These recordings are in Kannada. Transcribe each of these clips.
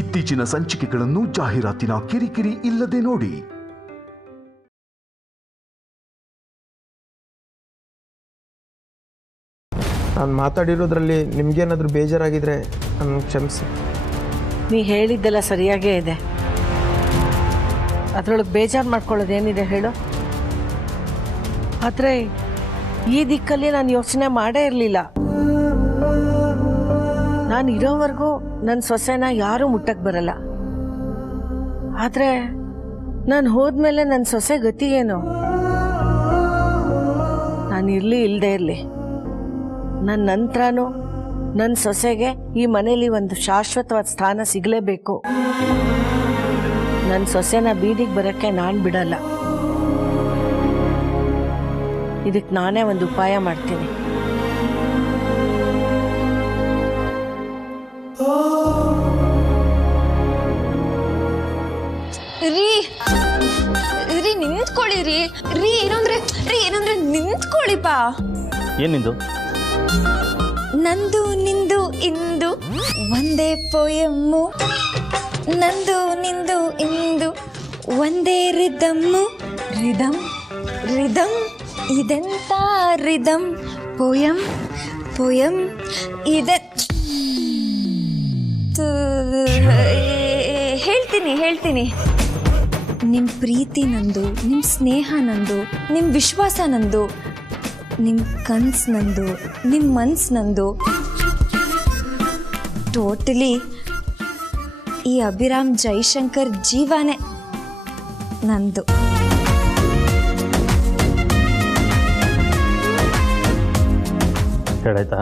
ಇತ್ತೀಚಿನ ಸಂಚಿಕೆಗಳನ್ನು ಜಾಹೀರಾತಿನ ಕಿರಿಕಿರಿ ಇಲ್ಲದೆ ನೋಡಿ. ನಾನು ಮಾತಾಡಿರೋದ್ರಲ್ಲಿ ನಿಮ್ಗೇನಾದರೂ ಬೇಜಾರಾಗಿದ್ರೆ ನನ್ನ ಕ್ಷಮಿಸಿ. ನೀ ಹೇಳಿದ್ದೆಲ್ಲ ಸರಿಯಾಗೇ ಇದೆ. ಅದರೊಳಗೆ ಬೇಜಾರು ಮಾಡ್ಕೊಳ್ಳೋದೇನಿದೆ ಹೇಳು. ಆದರೆ ಈ ದಿಕ್ಕಲ್ಲಿ ನಾನು ಯೋಚನೆ ಮಾಡೇ ಇರಲಿಲ್ಲ. ನಾನು ಇರೋವರೆಗೂ ನನ್ನ ಸೊಸೆನ ಯಾರೂ ಮುಟ್ಟಕ್ಕೆ ಬರಲ್ಲ. ಆದರೆ ನಾನು ಹೋದ್ಮೇಲೆ ನನ್ನ ಸೊಸೆ ಗತಿ ಏನು? ನಾನು ಇರಲಿ ಇಲ್ಲದೆ ಇರಲಿ, ನನ್ನ ನಂತರನೂ ನನ್ನ ಸೊಸೆಗೆ ಈ ಮನೇಲಿ ಒಂದು ಶಾಶ್ವತವಾದ ಸ್ಥಾನ ಸಿಗಲೇಬೇಕು. ನನ್ನ ಸೊಸೆನ ಬೀದಿಗೆ ಬರೋಕ್ಕೆ ನಾನು ಬಿಡಲ್ಲ. ಇದಕ್ಕೆ ನಾನೇ ಒಂದು ಉಪಾಯ ಮಾಡ್ತೀನಿ. ರೀ ನಿಂತ್ಕೊಳ್ಳಿ ರೀ ಏನಂದ್ರೆ ನಿಂತ್ಕೊಳ್ಳಿಪ್ಪ. ಏನಿಂದು? ನಂದು ನಿಂದು ಇಂದು ಒಂದೇ ಪೋಯಮ್ಮು, ನಂದು ನಿಂದು ಇಂದು ಒಂದೇ ರಿದಮ್ಮು. ರಿದಮ್ ರಿದಮ್ ಇದೆಂತ ರಿದಮ್. ಪೋಯಂ ಪೋಯಂ ಇದೆ. ಹೇಳ್ತೀನಿ. ನಿಮ್ಮ ಪ್ರೀತಿ ನಂದು, ನಿಮ್ಮ ಸ್ನೇಹ ನಂದು, ನಿಮ್ಮ ವಿಶ್ವಾಸ ನಂದು, ನಿಮ್ಮ ಕನ್ಸು ನಂದು, ನಿಮ್ಮ ಮನ್ಸು ನಂದು. ಟೋಟಲಿ ಈ ಅಭಿರಾಮ್ ಜೈಶಂಕರ್ ಜೀವನೇ ನಂದು. ಹೇಳಾಯ್ತಾ?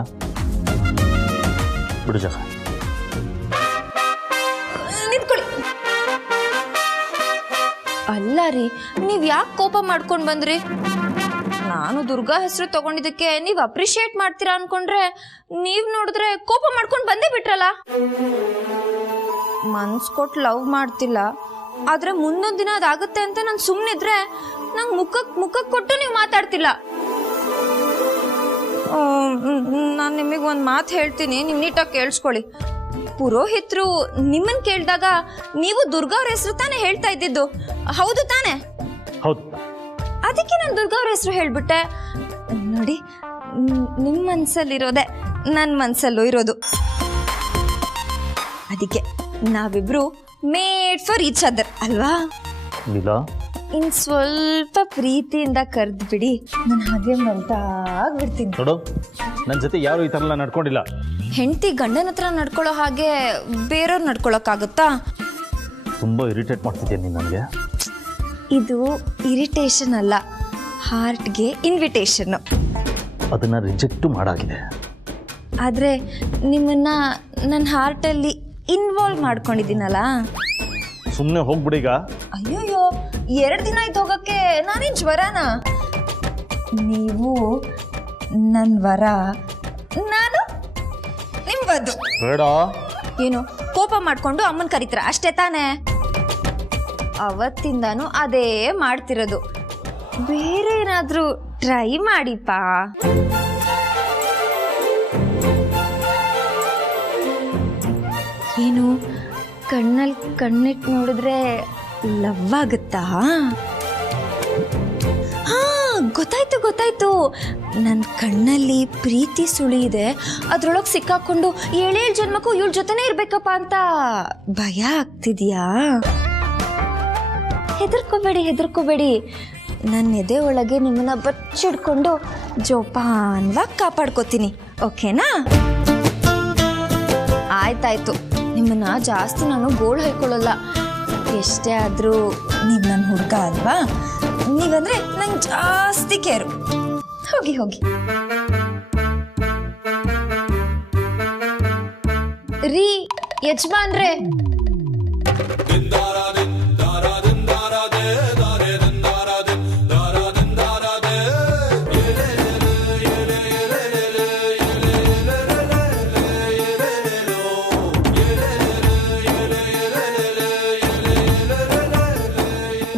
ಬಿಡು ಜಗ. ನಿಂತ್ಕೊಳ್ಳಿ. ಅಲ್ಲ ರೀ, ನೀವು ಯಾಕೆ ಕೋಪ ಮಾಡ್ಕೊಂಡು ಬಂದ್ರಿ? ನಾನು ದುರ್ಗಾ ಹೆಸರು ತಗೊಂಡಿದ್ದಕ್ಕೆ ನೀವು ಅಪ್ರಿಷಿಯೇಟ್ ಮಾಡ್ತೀರಾ ಅನ್ಕೊಂಡ್ರೆ ನೀವು ನೋಡಿದ್ರೆ ಕೋಪ ಮಾಡ್ಕೊಂಡು ಬಂದೇ ಬಿಟ್ರಲ್ಲ. ಮನ್ಸು ಕೊಟ್ಟು ಲವ್ ಮಾಡ್ತಿಲ್ಲ, ಆದರೆ ಮುಂದೊಂದು ದಿನ ಅದಾಗುತ್ತೆ ಅಂತ ನಾನು ಸುಮ್ಮನಿದ್ರೆ ನಂಗೆ ಮುಖಕ್ಕೆ ಕೊಟ್ಟು ನೀವು ಮಾತಾಡ್ತಿಲ್ಲ. ನಾನು ನಿಮಗೆ ಒಂದು ಮಾತು ಹೇಳ್ತೀನಿ, ನೀವು ನೀಟಾಗಿ ಕೇಳಿಸ್ಕೊಳ್ಳಿ. ಪುರೋಹಿತರು ನಿಮ್ಮನ್ನು ಕೇಳಿದಾಗ ನೀವು ದುರ್ಗಾ ಅವ್ರ ಹೆಸರು ತಾನೇ ಹೇಳ್ತಾ ಇದ್ದಿದ್ದು, ಹೌದು ತಾನೇ? ಹೌದು. ಅದಕ್ಕೆ ನಾನು ದುರ್ಗಾ ಅವ್ರ ಹೆಸರು ಹೇಳ್ಬಿಟ್ಟೆ. ನೋಡಿ, ನಿಮ್ಮ ಮನಸ್ಸಲ್ಲಿರೋದೆ ನನ್ನ ಮನಸ್ಸಲ್ಲೂ ಇರೋದು. ಅದಕ್ಕೆ ನಾವಿಬ್ರು ಮೇಡ್ ಫಾರ್ ಈಚ್ ಅದರ್ ಅಲ್ವಾ? ಇನ್ ಸ್ವಲ್ಪ ಪ್ರೀತಿಯಿಂದ ಕರೆದು ಬಿಡಿ, ನಾನು ಹಾಗೆ ಮಲ್ತಾಗ್ಬಿಡ್ತೀನಿ. ನೋಡು, ನನ್ನ ಜೊತೆ ಯಾರು ಈ ಥರ ಎಲ್ಲ ನಡ್ಕೊಂಡಿಲ್ಲ. ಹೆಂಡತಿ ಗಂಡನ ಹತ್ರ ನಡ್ಕೊಳ್ಳೋ ಹಾಗೆ ಬೇರೆಯವ್ರು ನಡ್ಕೊಳ್ಳೋಕ್ಕಾಗುತ್ತಾ? ತುಂಬ ಇರಿಟೇಟ್ ಮಾಡ್ತಿದ್ದೆ ನೀನು ನನಗೆ. ಇದು ಇರಿಟೇಷನ್ ಅಲ್ಲ, ಹಾರ್ಟ್ಗೆ ಇನ್ವಿಟೇಷನ್ನು. ಅದನ್ನು ರಿಜೆಕ್ಟು ಮಾಡಾಗಿದೆ. ಆದರೆ ನಿಮ್ಮನ್ನ ನನ್ನ ಹಾರ್ಟಲ್ಲಿ ಇನ್ವಾಲ್ವ್ ಮಾಡ್ಕೊಂಡಿದ್ದೀನಲ್ಲ. ಸುಮ್ಮನೆ ಹೋಗ್ಬಿಡೀಗ. ಅಯ್ಯೋಯ್ಯೋ, 2 ದಿನ ಆಯ್ತು ಹೋಗಕ್ಕೆ. ನಾನೇನು ಜ್ವರನ? ನೀವು ನನ್ನ ವರ, ನಾನು ನಿಮ್ಮ ವಧು. ಬೇಡ. ಏನು ಕೋಪ ಮಾಡ್ಕೊಂಡು ಅಮ್ಮನ ಕರೀತೀರ ಅಷ್ಟೇ ತಾನೇ? ಅವತ್ತಿಂದಾನು ಅದೇ ಮಾಡ್ತಿರೋದು. ಬೇರೆ ಏನಾದರೂ ಟ್ರೈ ಮಾಡಿಪ್ಪ. ಏನು ಕಣ್ಣಲ್ಲಿ ಕಣ್ಣಿಟ್ಟು ನೋಡಿದ್ರೆ ಲವ್ ಆಗುತ್ತಾ? ಹಾ, ಗೊತ್ತಾಯ್ತು. ನನ್ನ ಕಣ್ಣಲ್ಲಿ ಪ್ರೀತಿ ಸುಳಿ ಇದೆ, ಅದ್ರೊಳಗೆ ಸಿಕ್ಕಾಕೊಂಡು 7 ಜನ್ಮಕ್ಕೂ ಇವಳ ಜೊತೆನೇ ಇರ್ಬೇಕಪ್ಪ ಅಂತ ಭಯ ಆಗ್ತಿದ್ಯಾ? ಹೆದರ್ಕೋಬೇಡಿ. ನನ್ನ ಎದೆ ಒಳಗೆ ನಿಮ್ಮನ್ನ ಬಚ್ಚಿಡ್ಕೊಂಡು ಜೋಪಾನವಾಗಿ ಕಾಪಾಡ್ಕೋತೀನಿ, ಓಕೆನಾ? ಆಯ್ತಾಯ್ತು, ನಿಮ್ಮನ್ನ ಜಾಸ್ತಿ ನಾನು ಗೋಳು ಹೇಳ್ಕೊಳ್ಳಲ್ಲ. ಎಷ್ಟೇ ಆದರೂ ನೀವು ನನ್ನ ಹುಡುಗ ಅಲ್ವಾ? ನೀವಂದ್ರೆ ನಂಗೆ ಜಾಸ್ತಿ ಕೇರು. ಹೋಗಿ ರೀ ಯಜಮಾನ್ರೆ.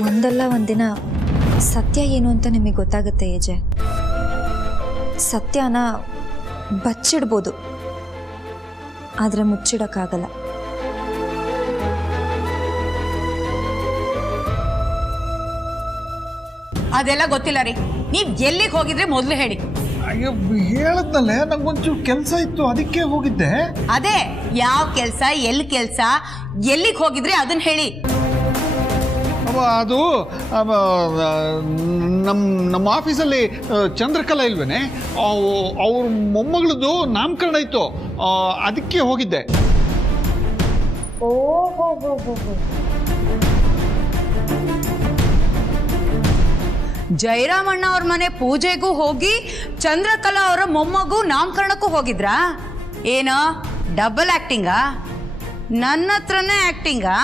ಒಂದಲ್ಲ ಒಂದಿನ ಸತ್ಯ ಏನು ಅಂತ ನಿಮಗೆ ಗೊತ್ತಾಗುತ್ತೆ ಏಜೆ. ಸತ್ಯನ ಬಚ್ಚಿಡ್ಬೋದು, ಆದರೆ ಮುಚ್ಚಿಡೋಕ್ಕಾಗಲ್ಲ. ಅದೆಲ್ಲ ಗೊತ್ತಿಲ್ಲ ರೀ. ನೀವ್ ಎಲ್ಲಿಗೆ ಹೋಗಿದ್ರೆ ಮೊದಲು ಹೇಳಿ. ಅಯ್ಯೋ ಹೇಳದ್ನಲ್ಲೇ, ನಂಗೊಂಚೂರು ಕೆಲಸ ಇತ್ತು, ಅದಕ್ಕೆ ಹೋಗಿದ್ದೆ. ಅದೇ ಯಾವ ಕೆಲಸ, ಎಲ್ಲಿ ಕೆಲಸ, ಎಲ್ಲಿಗೆ ಹೋಗಿದ್ರೆ ಅದನ್ನ ಹೇಳಿ. ಅದು ನಮ್ಮ ಆಫೀಸಲ್ಲಿ ಚಂದ್ರಕಲಾ ಇಲ್ವೇನೆ, ಅವ್ರ ಮೊಮ್ಮಗಳದ್ದು ನಾಮಕರಣ ಇತ್ತು, ಅದಕ್ಕೆ ಹೋಗಿದ್ದೆ. ಜಯರಾಮಣ್ಣ ಅವ್ರ ಮನೆ ಪೂಜೆಗೂ ಹೋಗಿ ಚಂದ್ರಕಲಾ ಅವರ ಮೊಮ್ಮಗೂ ನಾಮಕರಣಕ್ಕೂ ಹೋಗಿದ್ರಾ? ಏನೋ ಡಬಲ್ ಆಕ್ಟಿಂಗಾ? ನನ್ನ ಹತ್ರನೇ ಆಕ್ಟಿಂಗಾ?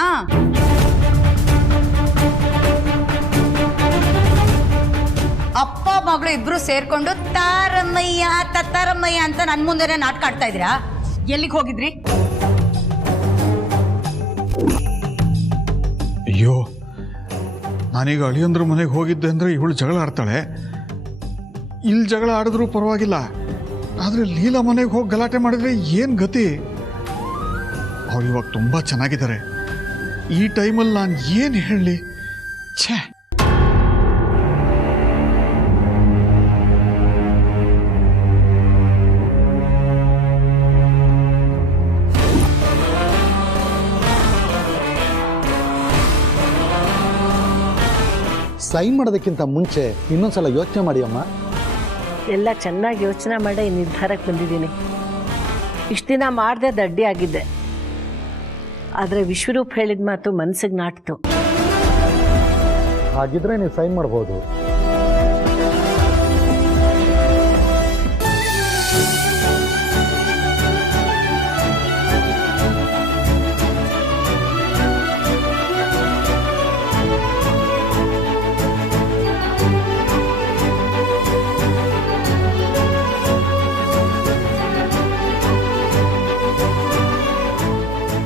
ಅಪ್ಪ ಮಗಳು ಇಬ್ರು ಸೇರ್ಕೊಂಡು ತಾರಮ್ಮಯ್ಯ ತತ್ತಾರಮ್ಮಯ್ಯ ಅಂತ ನನ್ನ ಮುಂದೆನೆ ನಾಟಕ ಆಡ್ತಾ ಇದ್ದೀರಾ? ಎಲ್ಲಿಗೆ ಹೋಗಿದ್ರಿ? ಅಯ್ಯೋ, ನಾನೀಗ ಅಳಿಯಂದ್ರ ಮನೆಗೆ ಹೋಗಿದ್ದೆ ಅಂದರೆ ಇವಳು ಜಗಳ ಆಡ್ತಾಳೆ. ಇಲ್ಲಿ ಜಗಳ ಆಡಿದ್ರೂ ಪರವಾಗಿಲ್ಲ, ಆದರೆ ಲೀಲಾ ಮನೆಗೆ ಹೋಗಿ ಗಲಾಟೆ ಮಾಡಿದ್ರೆ ಏನು ಗತಿ? ಅವ್ರು ಇವಾಗ ತುಂಬ ಚೆನ್ನಾಗಿದ್ದಾರೆ. ಈ ಟೈಮಲ್ಲಿ ನಾನು ಏನು ಹೇಳಲಿ? ಛೇ, ಸೈನ್ ಮಾಡೋದಕ್ಕಿಂತ ಮುಂಚೆ ಇನ್ನೊಂದ್ಸಲ ಯೋಚನೆ ಮಾಡಿ ಅಮ್ಮ. ಎಲ್ಲ ಚೆನ್ನಾಗಿ ಯೋಚನೆ ಮಾಡಿ ನಿರ್ಧಾರಕ್ಕೆ ಬಂದಿದ್ದೀನಿ. ಇಷ್ಟು ದಿನ ಮಾಡದೆ ದಡ್ಡಿ ಆಗಿದ್ದೆ, ಆದರೆ ವಿಶ್ವರೂಪ್ ಹೇಳಿದ ಮಾತು ಮನಸ್ಸಿಗೆ ನಾಟ್ತು. ಹಾಗಿದ್ರೆ ನೀವು ಸೈನ್ ಮಾಡ್ಬೋದು.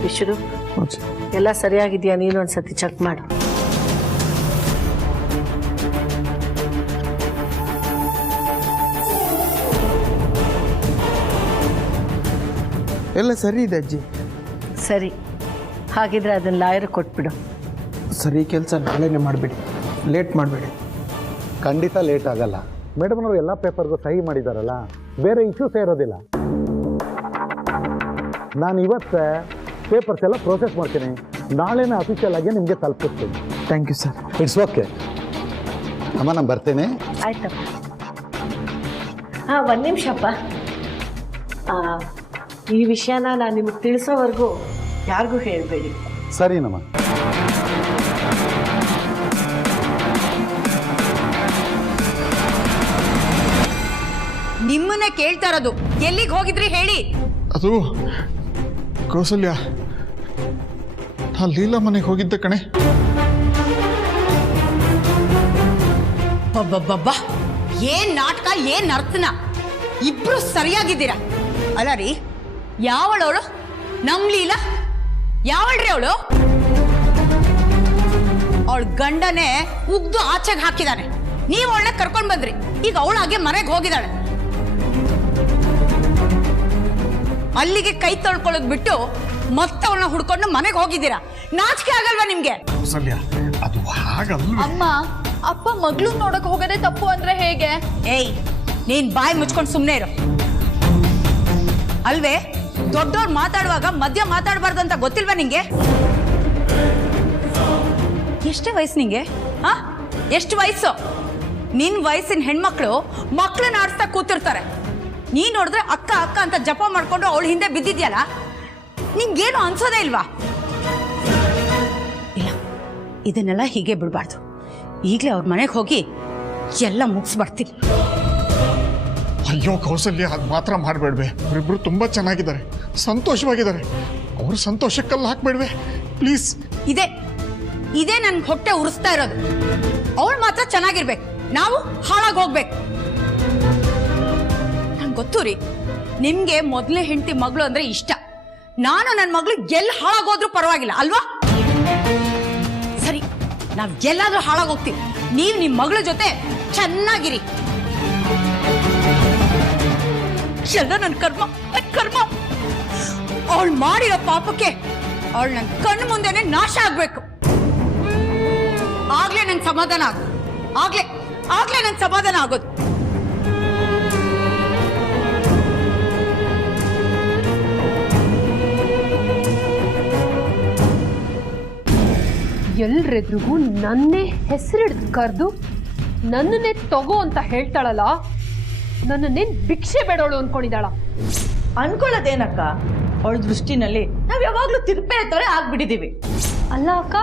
ವಿಶ್ವರೂಪ್, ಎಲ್ಲ ಸರಿಯಾಗಿದೆಯಾ? ನೀನು ಒಂದ್ಸತಿ ಚೆಕ್ ಮಾಡು. ಎಲ್ಲ ಸರಿ ಇದೆ ಅಜ್ಜಿ. ಸರಿ, ಹಾಗಿದ್ರೆ ಅದನ್ನ ಲಾಯರ್ ಕೊಟ್ಬಿಡು. ಸರಿ, ಕೆಲಸ ನಾಳೆನೇ ಮಾಡಿಬಿಡಿ, ಲೇಟ್ ಮಾಡಬೇಡಿ. ಖಂಡಿತ ಲೇಟ್ ಆಗಲ್ಲ. ಮೇಡಮ್ನವ್ರು ಎಲ್ಲ ಪೇಪರ್ಗೂ ಸಹಿ ಮಾಡಿದಾರಲ್ಲ, ಬೇರೆ ಇಶ್ಯೂಸೇ ಇರೋದಿಲ್ಲ. ನಾನು ಇವತ್ತೇ ಪೇಪರ್ಸ್ ಎಲ್ಲ ಪ್ರೋಸೆಸ್ ಮಾಡ್ತೀನಿ, ನಾಳೆನೇ ಅಫಿಷಿಯಲ್ ಆಗಿ ನಿಮಗೆ ತಲುಪಿಸ್ತೀನಿ. Thank you sir. It's okay ಅಮ್ಮ, ನಾನು ಬರ್ತೇನೆ. ಆಯ್ತಪ್ಪ. ಹಾಂ, ಒಂದು ನಿಮಿಷಪ್ಪ. ಈ ವಿಷಯನ ನಾನು ನಿಮಗೆ ತಿಳಿಸೋವರೆಗೂ ಯಾರಿಗೂ ಹೇಳಬೇಡಿ. ಸರಿನಮ್ಮ. ನಿಮ್ಮನ್ನ ಕೇಳ್ತಾ ಇರೋದು, ಎಲ್ಲಿಗೆ ಹೋಗಿದ್ರಿ ಹೇಳಿ. ಅದು ಕೌಸಲ್ಯ, ನಾನು ಲೀಲಾ ಮನೆಗೆ ಹೋಗಿದ್ದೆ ಕಣೆ. ಬಬ್ಬಬ್ಬಬ್ಬಾ, ಏನ್ ನಾಟಕ, ಏನ್ ನರ್ತನ! ಇಬ್ರು ಸರಿಯಾಗಿದ್ದೀರಾ ಅಲ್ಲ ರೀ? ಯಾವಳವಳು? ನಮ್ ಲೀಲಾ ಯಾವಳ್ರಿ ಅವಳು? ಅವಳ ಗಂಡನೇ ಉಗ್ದು ಆಚೆಗೆ ಹಾಕಿದಾನೆ, ನೀವು ಅವಳನ್ನ ಕರ್ಕೊಂಡ್ ಬಂದ್ರಿ. ಈಗ ಅವಳು ಹಾಗೆ ಮನೆಗೆ ಹೋಗಿದ್ದಾಳೆ. ಅಲ್ಲಿಗೆ ಕೈ ತೊಳ್ಕೊಳ್ಳೋದು ಬಿಟ್ಟು ಮತ್ತೆ ಅವಳನ್ನ ಹುಡ್ಕೊಂಡು ಮನೆಗೆ ಹೋಗಿದ್ದೀರಾ. ನಾಚಿಕೆ ಆಗಲ್ವಾ ನಿಮ್ಗೆ? ಕೌಸಲ್ಯ, ಅದು ಹಾಗಲ್ವೇ. ಅಮ್ಮ, ಅಪ್ಪ ಮಗಳು ನೋಡಕ್ ಹೋಗೋದೇ ತಪ್ಪು ಅಂದ್ರೆ ಹೇಗೆ? ಏಯ್, ನೀನ್ ಬಾಯಿ ಮುಚ್ಕೊಂಡು ಸುಮ್ಮನೆ ಇರು. ಅಲ್ವೇ, ದೊಡ್ಡವ್ರು ಮಾತಾಡುವಾಗ ಮಧ್ಯ ಮಾತಾಡಬಾರ್ದು ಅಂತ ಗೊತ್ತಿಲ್ವಾ ನಿಂಗೆ? ಎಷ್ಟೇ ವಯಸ್ಸು ನಿಂಗೆ? ಹಾ, ಎಷ್ಟು ವಯಸ್ಸು? ನಿನ್ ವಯಸ್ಸಿನ ಹೆಣ್ಮಕ್ಳು ಮಕ್ಳನ್ನ ಆಡಿಸ್ತಾ ಕೂತಿರ್ತಾರೆ. ನೀನ್ ನೋಡಿದ್ರೆ ಅಕ್ಕ ಅಕ್ಕ ಅಂತ ಜಪ ಮಾಡ್ಕೊಂಡು ಅವಳ ಹಿಂದೆ ಬಿದ್ದಿದ್ಯಲ್ಲ, ನಿಂಗೇನು ಅನ್ಸೋದೇ ಇಲ್ವಾ? ಇಲ್ಲ, ಇದನ್ನೆಲ್ಲ ಹೀಗೆ ಬಿಡಬಾರ್ದು. ಈಗಲೇ ಅವ್ರ ಮನೆಗೆ ಹೋಗಿ ಎಲ್ಲ ಮುಗಿಸ್ಬರ್ತೀನಿ. ಅಯ್ಯೋ ಕೌಸಲ್ಯ, ಅದು ಮಾತ್ರ ಮಾಡಬೇಡ್ವೆ. ಅವರಿಬ್ರು ತುಂಬ ಚೆನ್ನಾಗಿದ್ದಾರೆ, ಸಂತೋಷವಾಗಿದ್ದಾರೆ. ಅವ್ರ ಸಂತೋಷಕ್ಕೆಲ್ಲ ಹಾಕ್ಬೇಡ್ವೆ ಪ್ಲೀಸ್. ಇದೇ ನನ್ಗೆ ಹೊಟ್ಟೆ ಉರಿಸ್ತಾ ಇರೋದು. ಅವಳು ಮಾತ್ರ ಚೆನ್ನಾಗಿರ್ಬೇಕು, ನಾವು ಹಾಳಾಗಿ ಹೋಗ್ಬೇಕು. ನಂಗೆ ಗೊತ್ತು ರೀ, ನಿಮ್ಗೆ ಮೊದಲನೇ ಹೆಂಡತಿ ಮಗಳು ಅಂದ್ರೆ ಇಷ್ಟ. ನಾನು ನನ್ನ ಮಗಳು ಎಲ್ಲಿ ಹಾಳಾಗೋದ್ರೂ ಪರವಾಗಿಲ್ಲ ಅಲ್ವಾ? ಸರಿ, ನಾವ್ ಎಲ್ಲಾದ್ರೂ ಹಾಳಾಗೋಗ್ತೀವಿ. ನೀವು ನಿಮ್ಮ ಮಗಳ ಜೊತೆ ಚೆನ್ನಾಗಿರಿ. ಎಲ್ಲ ನನ್ನ ಕರ್ಮ. ಅವಳು ಮಾಡಿರೋ ಪಾಪಕ್ಕೆ ಅವಳು ನನ್ನ ಕಣ್ಣು ಮುಂದೆನೆ ನಾಶ ಆಗ್ಬೇಕು. ಆಗ್ಲೇ ನಂಗೆ ಸಮಾಧಾನ ಆಗ್ಲೆ ಆಗ್ಲೇ ನನ್ ಸಮಾಧಾನ ಆಗೋದು. ಎಲ್ರೆದ್ರಿಗೂ ನನ್ನೇ ಹೆಸರಿಡ್ದು ಕರೆದು ನನ್ನನ್ನೇ ತಗೋ ಅಂತ ಹೇಳ್ತಾಳಲ್ಲ, ನನ್ನನ್ನೇನ್ ಭಿಕ್ಷೆ ಬೇಡೋಳು ಅನ್ಕೊಂಡಿದ್ದಾಳ? ಅನ್ಕೊಳ್ಳೋದೇನಕ್ಕ, ಅವಳ ದೃಷ್ಟಿನಲ್ಲಿ ನಾವ್ ಯಾವಾಗ್ಲೂ ತಿರ್ಪೆ ಎತ್ತವರೆ ಆಗ್ಬಿಟ್ಟಿದೀವಿ. ಅಲ್ಲ ಅಕ್ಕ,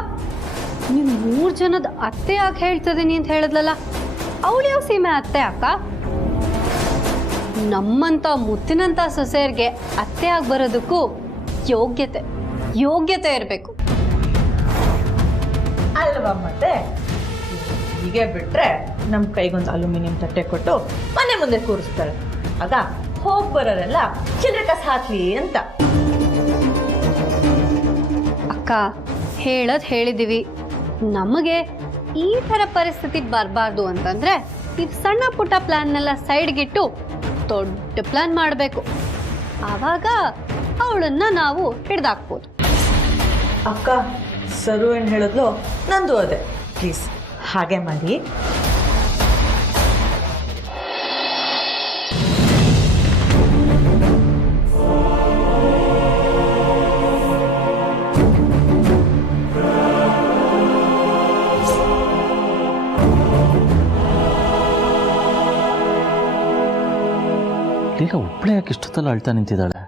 ನಿಮ್ 3 ಜನದ ಅತ್ತೆ ಆಗಿ ಹೇಳ್ತದೀನಿ ಅಂತ ಹೇಳಿದ್ಲಲ್ಲ, ಅವಳು ಯಾವ ಸೀಮೆ ಅತ್ತೆ ಅಕ್ಕ? ನಮ್ಮಂತ ಮುತ್ತಿನಂತ ಸೊಸೆಯರ್ಗೆ ಅತ್ತೆ ಆಗಿ ಬರೋದಕ್ಕೂ ಯೋಗ್ಯತೆ ಇರಬೇಕು ಅಲ್ವಾ? ಮತ್ತೆ ಹೀಗೆ ಬಿಟ್ರೆ ನಮ್ ಕೈಗೊಂದು ಅಲ್ಯೂಮಿನಿಯಂ ತಟ್ಟೆ ಕೊಟ್ಟು ಮನೆ ಮುಂದೆ ಕೂರಿಸ್ತಾಳೆ. ಆಗ ಹೋಗ್ ಬರೋರೆಲ್ಲ ಚಿಲ್ಲರೆ ಕಸ ಹಾಕ್ಲಿ ಅಂತ. ಅಕ್ಕ, ಹೇಳೋದು ಹೇಳಿದೀವಿ, ನಮಗೆ ಈ ಥರ ಪರಿಸ್ಥಿತಿ ಬರಬಾರ್ದು ಅಂತಂದ್ರೆ ಈ ಸಣ್ಣ ಪುಟ್ಟ ಪ್ಲಾನ್ನೆಲ್ಲ ಸೈಡ್ಗಿಟ್ಟು ದೊಡ್ಡ ಪ್ಲಾನ್ ಮಾಡಬೇಕು. ಆವಾಗ ಅವಳನ್ನ ನಾವು ಹಿಡ್ದಾಕ್ಬೋದು. ಅಕ್ಕ, ಸರು ಏನ್ ಹೇಳಿದ್ಲು ನಂದು ಅದೇ. ಪ್ಲೀಸ್ ಹಾಗೆ ಮಾಡಿ. ಲೀಲಾ ಒಬ್ಬಳೇ ಯಾಕೆ ಇಷ್ಟೊತ್ತಲ್ಲ ಅಳ್ತಾ ನಿಂತಿದ್ದಾಳೆ?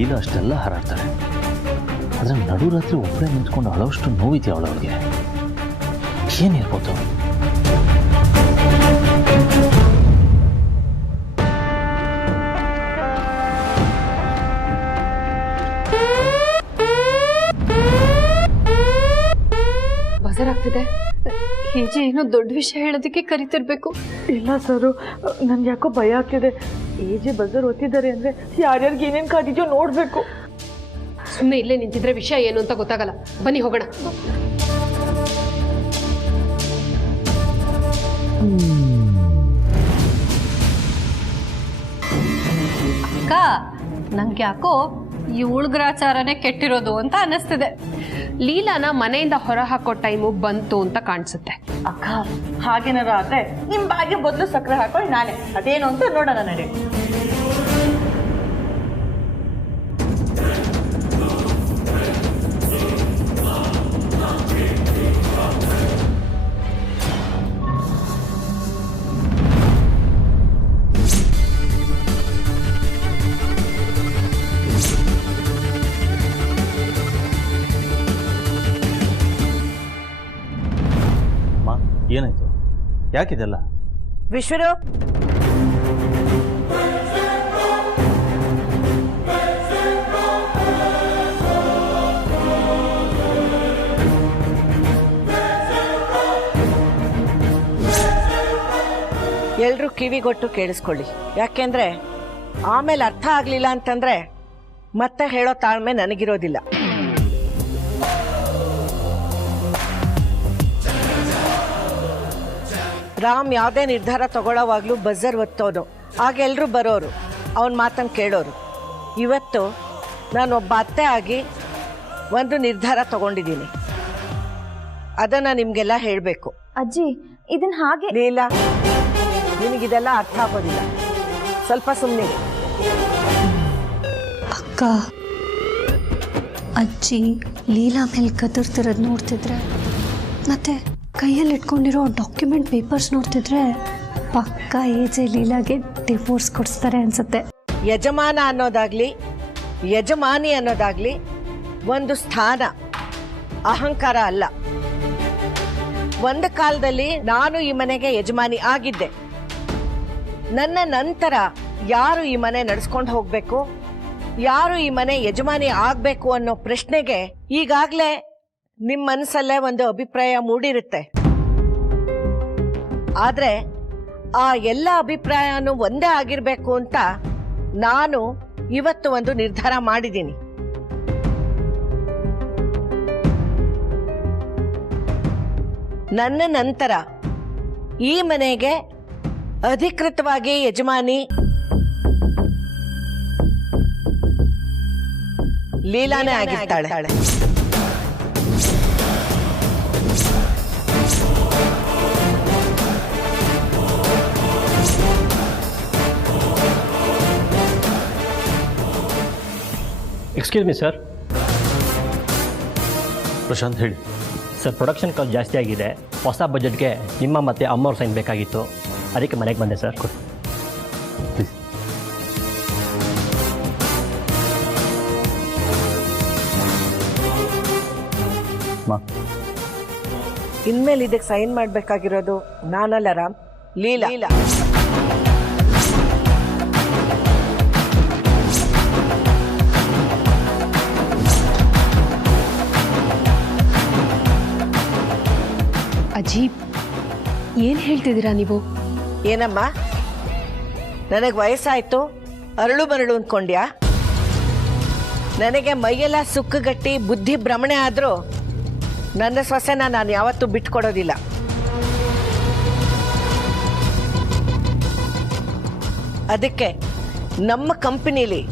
ಲೀಲಾ ಅಷ್ಟೆಲ್ಲ ಹಾರಾಡ್ತಾಳೆ, ಆದರೆ ನಡುರಾತ್ರಿ ಒಬ್ಬಳೇ ನಿಂತ್ಕೊಂಡು ಅಳೋಷ್ಟು ನೋವಿದೆಯಾ ಅವಳವಳಿಗೆ? ಏನಿರ್ಬೋದು? ಬೇಜಾರಾಗ್ತಿದೆ. ಹೇಜಿ ಏನೋ ದೊಡ್ಡ ವಿಷಯ ಹೇಳೋದಕ್ಕೆ ಕರಿತಿರ್ಬೇಕು. ಇಲ್ಲ ಸರು, ನನ್ಗೆ ಯಾಕೋ ಭಯ ಆಗ್ತಿದೆ. ಏಜೆ ಬಜರ್ ಓದ್ತಿದ್ದಾರೆ ಅಂದ್ರೆ ಯಾರ್ಯಾರಿಗೆ ಏನೇನು ಕಾದಿದ್ಯೋ ನೋಡ್ಬೇಕು. ಸುಮ್ಮನೆ ಇಲ್ಲೇ ನಿಂತಿದ್ರೆ ವಿಷಯ ಏನು ಅಂತ ಗೊತ್ತಾಗಲ್ಲ. ಬನ್ನಿ ಹೋಗೋಣ. ಅಕ್ಕ, ನಂಗೆ ಯಾಕೋ ಇವಳುಗ್ರಾಚಾರನೇ ಕೆಟ್ಟಿರೋದು ಅಂತ ಅನ್ನಿಸ್ತಿದೆ. ಲೀಲಾನ ಮನೆಯಿಂದ ಹೊರ ಹಾಕೋ ಟೈಮು ಬಂತು ಅಂತ ಕಾಣಿಸುತ್ತೆ. ಅಕ್ಕ, ಹಾಗೇನಾರ ಆದ್ರೆ ನಿಮ್ ಬಾಯಿಗೆ ಬದಲು ಸಕ್ಕರೆ ಹಾಕೊಂಡು ನಾನೇ ಅದೇನು ಅಂತ ನೋಡೋಣ ನಡಿ. ಏನಾಯ್ತು? ಯಾಕಿದೆಲ್ಲ? ವಿಶ್ವರು, ಎಲ್ರೂ ಕಿವಿಗೊಟ್ಟು ಕೇಳಿಸ್ಕೊಳ್ಳಿ. ಯಾಕೆಂದ್ರೆ ಆಮೇಲೆ ಅರ್ಥ ಆಗ್ಲಿಲ್ಲ ಅಂತಂದ್ರೆ ಮತ್ತೆ ಹೇಳೋ ತಾಳ್ಮೆ ನನಗಿರೋದಿಲ್ಲ. ರಾಮ್ ಯಾವುದೇ ನಿರ್ಧಾರ ತಗೊಳ್ಳೋವಾಗ್ಲೂ ಬಜರ್ ಒತ್ತೋನು, ಆಗ ಎಲ್ರೂ ಬರೋರು, ಅವನ ಮಾತನ್ನು ಕೇಳೋರು. ಇವತ್ತು ನಾನೊಬ್ಬ ಅತ್ತೆ ಆಗಿ ಒಂದು ನಿರ್ಧಾರ ತಗೊಂಡಿದ್ದೀನಿ, ಅದನ್ನು ನಿಮಗೆಲ್ಲ ಹೇಳಬೇಕು. ಅಜ್ಜಿ, ಇದನ್ನ ಹಾಗೆ ಲೀಲಾ, ನಿನಗಿದೆಲ್ಲ ಅರ್ಥ ಆಗೋದಿಲ್ಲ, ಸ್ವಲ್ಪ ಸುಮ್ಮನೆ. ಅಕ್ಕ, ಅಜ್ಜಿ ಲೀಲಾ ಮೇಲೆ ಕದರ್ತಿರೋದು ನೋಡ್ತಿದ್ರೆ, ಮತ್ತೆ ಕೈಯಲ್ಲಿ ಇಟ್ಕೊಂಡಿರೋ ಡಾಕ್ಯುಮೆಂಟ್ ಪೇಪರ್ಸ್ ನೋಡ್ತಿದ್ರೆ ಪಕ್ಕ ಏಜೆ ಲೀಲಾಗೆ ಡಿವೋರ್ಸ್ ಕೊಡಿಸ್ತಾರೆ ಅನ್ಸುತ್ತೆ. ಯಜಮಾನ ಅನ್ನೋದಾಗ್ಲಿ ಯಜಮಾನಿ ಅನ್ನೋದಾಗ್ಲಿ ಒಂದು ಸ್ಥಾನ, ಅಹಂಕಾರ ಅಲ್ಲ. ಒಂದು ಕಾಲದಲ್ಲಿ ನಾನು ಈ ಮನೆಗೆ ಯಜಮಾನಿ ಆಗಿದ್ದೆ. ನನ್ನ ನಂತರ ಯಾರು ಈ ಮನೆ ನಡೆಸ್ಕೊಂಡು ಹೋಗ್ಬೇಕು, ಯಾರು ಈ ಮನೆ ಯಜಮಾನಿ ಆಗ್ಬೇಕು ಅನ್ನೋ ಪ್ರಶ್ನೆಗೆ ಈಗಾಗ್ಲೇ ನಿಮ್ಮ ಮನಸ್ಸಲ್ಲೇ ಒಂದು ಅಭಿಪ್ರಾಯ ಮೂಡಿರುತ್ತೆ. ಆದ್ರೆ ಆ ಎಲ್ಲ ಅಭಿಪ್ರಾಯನೂ ಒಂದೇ ಆಗಿರ್ಬೇಕು ಅಂತ ನಾನು ಇವತ್ತು ಒಂದು ನಿರ್ಧಾರ ಮಾಡಿದ್ದೀನಿ. ನನ್ನ ನಂತರ ಈ ಮನೆಗೆ ಅಧಿಕೃತವಾಗಿ ಯಜಮಾನಿ ಲೀಲಾನೇ ಆಗಿರ್ತಾಳೆ. Excuse me sir. ಪ್ರಶಾಂತ್ ಹೇಳಿ. ಸರ್, ಪ್ರೊಡಕ್ಷನ್ ಕಾಸ್ಟ್ ಜಾಸ್ತಿ ಆಗಿದೆ. ಹೊಸ ಬಜೆಟ್ಗೆ ನಿಮ್ಮ ಮತ್ತು ಅಮ್ಮವ್ರ ಸೈನ್ ಬೇಕಾಗಿತ್ತು. ಅದಕ್ಕೆ ಮನೆಗೆ ಬಂದೆ ಸರ್. ಪ್ಲೀಸ್. ಇನ್ಮೇಲೆ ಇದಕ್ಕೆ ಸೈನ್ ಮಾಡಬೇಕಾಗಿರೋದು ನಾನಲ್ಲ ರಾಮ್, ಲೀಲಾ. ಅಜ್ಜಿ, ಏನು ಹೇಳ್ತಿದ್ದೀರಾ ನೀವು? ಏನಮ್ಮ, ನನಗೆ ವಯಸ್ಸಾಯ್ತು ಅರಳು ಬರಳು ಅಂದ್ಕೊಂಡ್ಯಾ? ನನಗೆ ಮೈಯೆಲ್ಲ ಸುಕ್ಕುಗಟ್ಟಿ ಬುದ್ಧಿ ಭ್ರಮಣೆ ಆದರೂ ನನ್ನ ಸೊಸೆನ ನಾನು ಯಾವತ್ತೂ ಬಿಟ್ಕೊಡೋದಿಲ್ಲ. ಅದಕ್ಕೆ ನಮ್ಮ ಕಂಪನಿಲಿ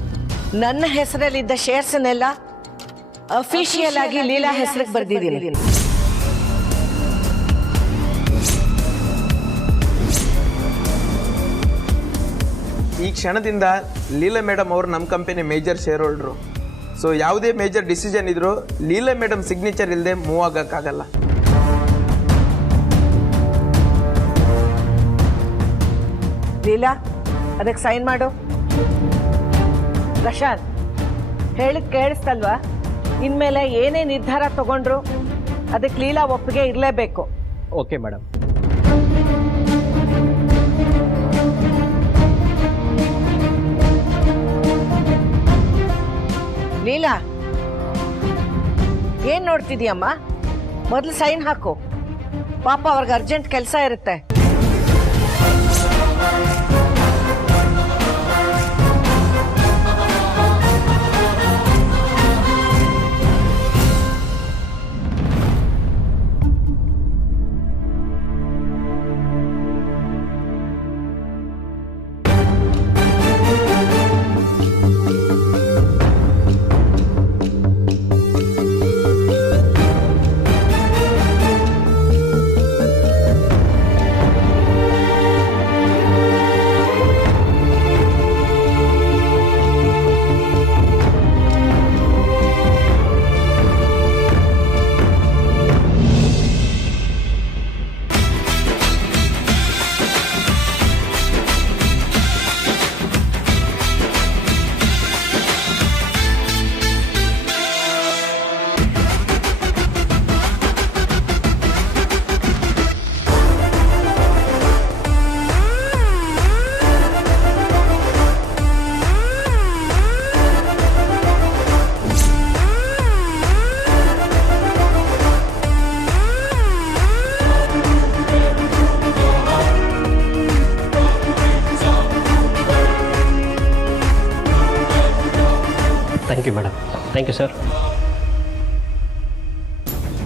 ನನ್ನ ಹೆಸರಲ್ಲಿದ್ದ ಶೇರ್ಸನ್ನೆಲ್ಲ ಅಫಿಷಿಯಲ್ ಆಗಿ ಲೀಲಾ ಹೆಸರಿಗೆ ಬರೆದಿದ್ದೀನಿ. ಈ ಕ್ಷಣದಿಂದ ಲೀಲಾ ಮೇಡಮ್ ಅವರು ನಮ್ಮ company major share holder. So ಯಾವುದೇ ಮೇಜರ್ ಡಿಸಿಷನ್ ಇದ್ರೂ ಲೀಲಾ ಮೇಡಮ್ ಸಿಗ್ನೇಚರ್ ಇಲ್ಲದೆ ಮೂವ್ ಆಗೋಕ್ಕಾಗಲ್ಲ. ಲೀಲಾ, ಅದಕ್ಕೆ ಸೈನ್ ಮಾಡು. ಪ್ರಶಾಂತ್, ಹೇಳಿದ್ ಕೇಳಿಸ್ತಲ್ವಾ? ಇನ್ಮೇಲೆ ಏನೇ ನಿರ್ಧಾರ ತಗೊಂಡ್ರು ಅದಕ್ಕೆ ಲೀಲಾ ಒಪ್ಪಿಗೆ ಇರಲೇಬೇಕು. Okay madam. ಲೀಲಾ, ಏನ್ ನೋಡ್ತಿದೀಯಮ್ಮ? ಮೊದಲು ಸೈನ್ ಹಾಕು. ಪಾಪ ಅವ್ರಿಗೆ ಅರ್ಜೆಂಟ್ ಕೆಲಸ ಇರುತ್ತೆ. Thank you madam. Thank you sir.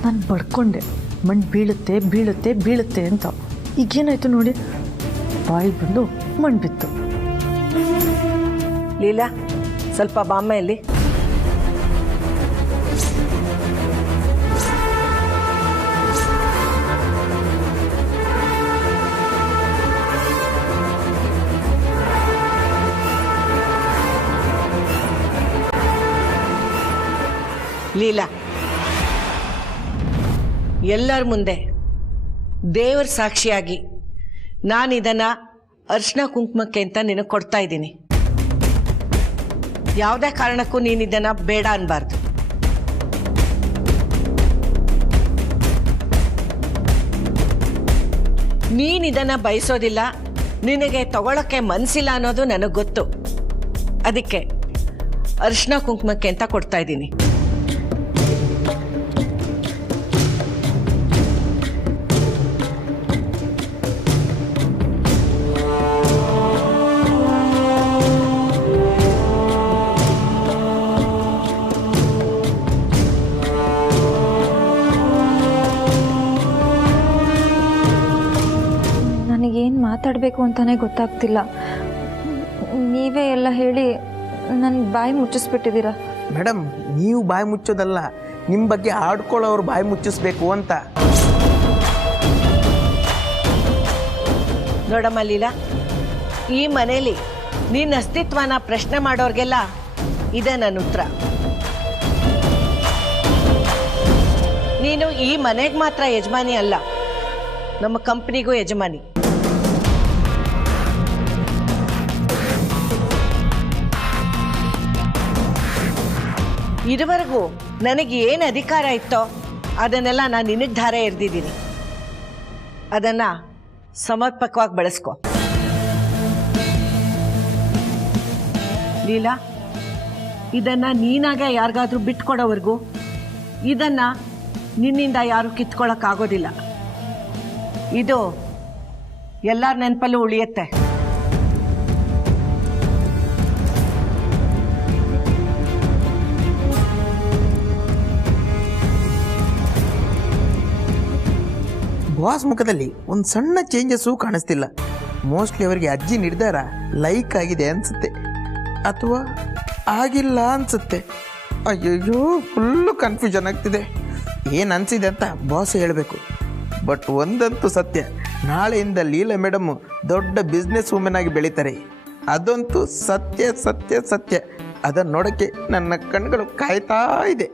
ನಾನು ಬಡ್ಕೊಂಡೆ ಮಣ್ಣು ಬೀಳುತ್ತೆ ಬೀಳುತ್ತೆ ಬೀಳುತ್ತೆ ಅಂತ. ಈಗೇನಾಯ್ತು ನೋಡಿ, ಬಾಯಿಗೆ ಬಂದು ಮಣ್ಣು ಬಿತ್ತು. ಲೀಲಾ, ಸ್ವಲ್ಪ ಬಾಮ್ಮ ಇಲ್ಲಿ. ಲೀಲಾ, ಎಲ್ಲರ ಮುಂದೆ ದೇವರ ಸಾಕ್ಷಿಯಾಗಿ ನಾನಿದನ್ನ ಅರ್ಶಿನ ಕುಂಕುಮಕ್ಕೆ ಅಂತ ನಿನಗೆ ಕೊಡ್ತಾ ಇದ್ದೀನಿ. ಯಾವುದೇ ಕಾರಣಕ್ಕೂ ನೀನಿದನ್ನ ಬೇಡ ಅನ್ಬಾರ್ದು. ನೀನಿದನ್ನ ಬಯಸೋದಿಲ್ಲ, ನಿನಗೆ ತಗೊಳಕ್ಕೆ ಮನಸ್ಸಿಲ್ಲ ಅನ್ನೋದು ನನಗೆ ಗೊತ್ತು. ಅದಕ್ಕೆ ಅರಿಶಿನ ಕುಂಕುಮಕ್ಕೆ ಅಂತ ಕೊಡ್ತಾ ಇದ್ದೀನಿ. ನನಗೇನು ಮಾತಾಡಬೇಕು ಅಂತಾನೆ ಗೊತ್ತಾಗ್ತಿಲ್ಲ. ನೀವೇ ಎಲ್ಲ ಹೇಳಿ ನನ್ನ ಬಾಯಿ ಮುಚ್ಚಿಸ್ಬಿಟ್ಟಿದ್ದೀರಾ. ಮೇಡಮ್, ನೀವು ಬಾಯಿ ಮುಚ್ಚೋದಲ್ಲ, ನಿಮ್ಮ ಬಗ್ಗೆ ಆಡ್ಕೊಳ್ಳೋರು ಬಾಯಿ ಮುಚ್ಚಿಸ್ಬೇಕು ಅಂತ. ನೋಡಮ್ಮ ಲೀಲಾ, ಈ ಮನೇಲಿ ನಿನ್ನ ಅಸ್ತಿತ್ವನ ಪ್ರಶ್ನೆ ಮಾಡೋರ್ಗೆಲ್ಲ ಇದೆ ನನ್ನ ಉತ್ತರ. ನೀನು ಈ ಮನೆಗೆ ಮಾತ್ರ ಯಜಮಾನಿ ಅಲ್ಲ, ನಮ್ಮ ಕಂಪ್ನಿಗೂ ಯಜಮಾನಿ. ಇದುವರೆಗೂ ನನಗೆ ಏನು ಅಧಿಕಾರ ಇತ್ತೋ ಅದನ್ನೆಲ್ಲ ನಾನು ನಿನಗೆ ಧಾರೆ ಎರೆದಿದ್ದೀನಿ. ಅದನ್ನು ಸಮರ್ಪಕವಾಗಿ ಬಳಸ್ಕೊ. ಲೀಲಾ, ಇದನ್ನು ನೀನಾಗೆ ಯಾರಿಗಾದ್ರೂ ಬಿಟ್ಕೊಡೋವರೆಗೂ ಇದನ್ನು ನಿನ್ನಿಂದ ಯಾರೂ ಕಿತ್ಕೊಳ್ಳೋಕ್ಕಾಗೋದಿಲ್ಲ. ಇದು ಎಲ್ಲರ ನೆನಪಲ್ಲೂ ಉಳಿಯುತ್ತೆ. ಬಾಸ್ ಮುಖದಲ್ಲಿ ಒಂದು ಸಣ್ಣ ಚೇಂಜಸ್ಸು ಕಾಣಿಸ್ತಿಲ್ಲ. ಮೋಸ್ಟ್ಲಿ ಅವರಿಗೆ ಅಜ್ಜಿ ನಿರ್ಧಾರ ಲೈಕ್ ಆಗಿದೆ ಅನಿಸುತ್ತೆ, ಅಥವಾ ಆಗಿಲ್ಲ ಅನಿಸುತ್ತೆ. ಅಯ್ಯಯ್ಯೋ, ಫುಲ್ಲು ಕನ್ಫ್ಯೂಷನ್ ಆಗ್ತಿದೆ. ಏನು ಅನಿಸಿದೆ ಅಂತ ಬಾಸ್ ಹೇಳಬೇಕು. ಬಟ್ ಒಂದಂತೂ ಸತ್ಯ, ನಾಳೆಯಿಂದ ಲೀಲಾ ಮೇಡಮ್ ದೊಡ್ಡ ಬಿಸ್ನೆಸ್ ವುಮೆನ್ ಆಗಿ ಬೆಳೀತಾರೆ. ಅದಂತೂ ಸತ್ಯ ಸತ್ಯ ಸತ್ಯ. ಅದನ್ನು ನೋಡೋಕ್ಕೆ ನನ್ನ ಕಣ್ಗಳು ಕಾಯ್ತಾ ಇದೆ.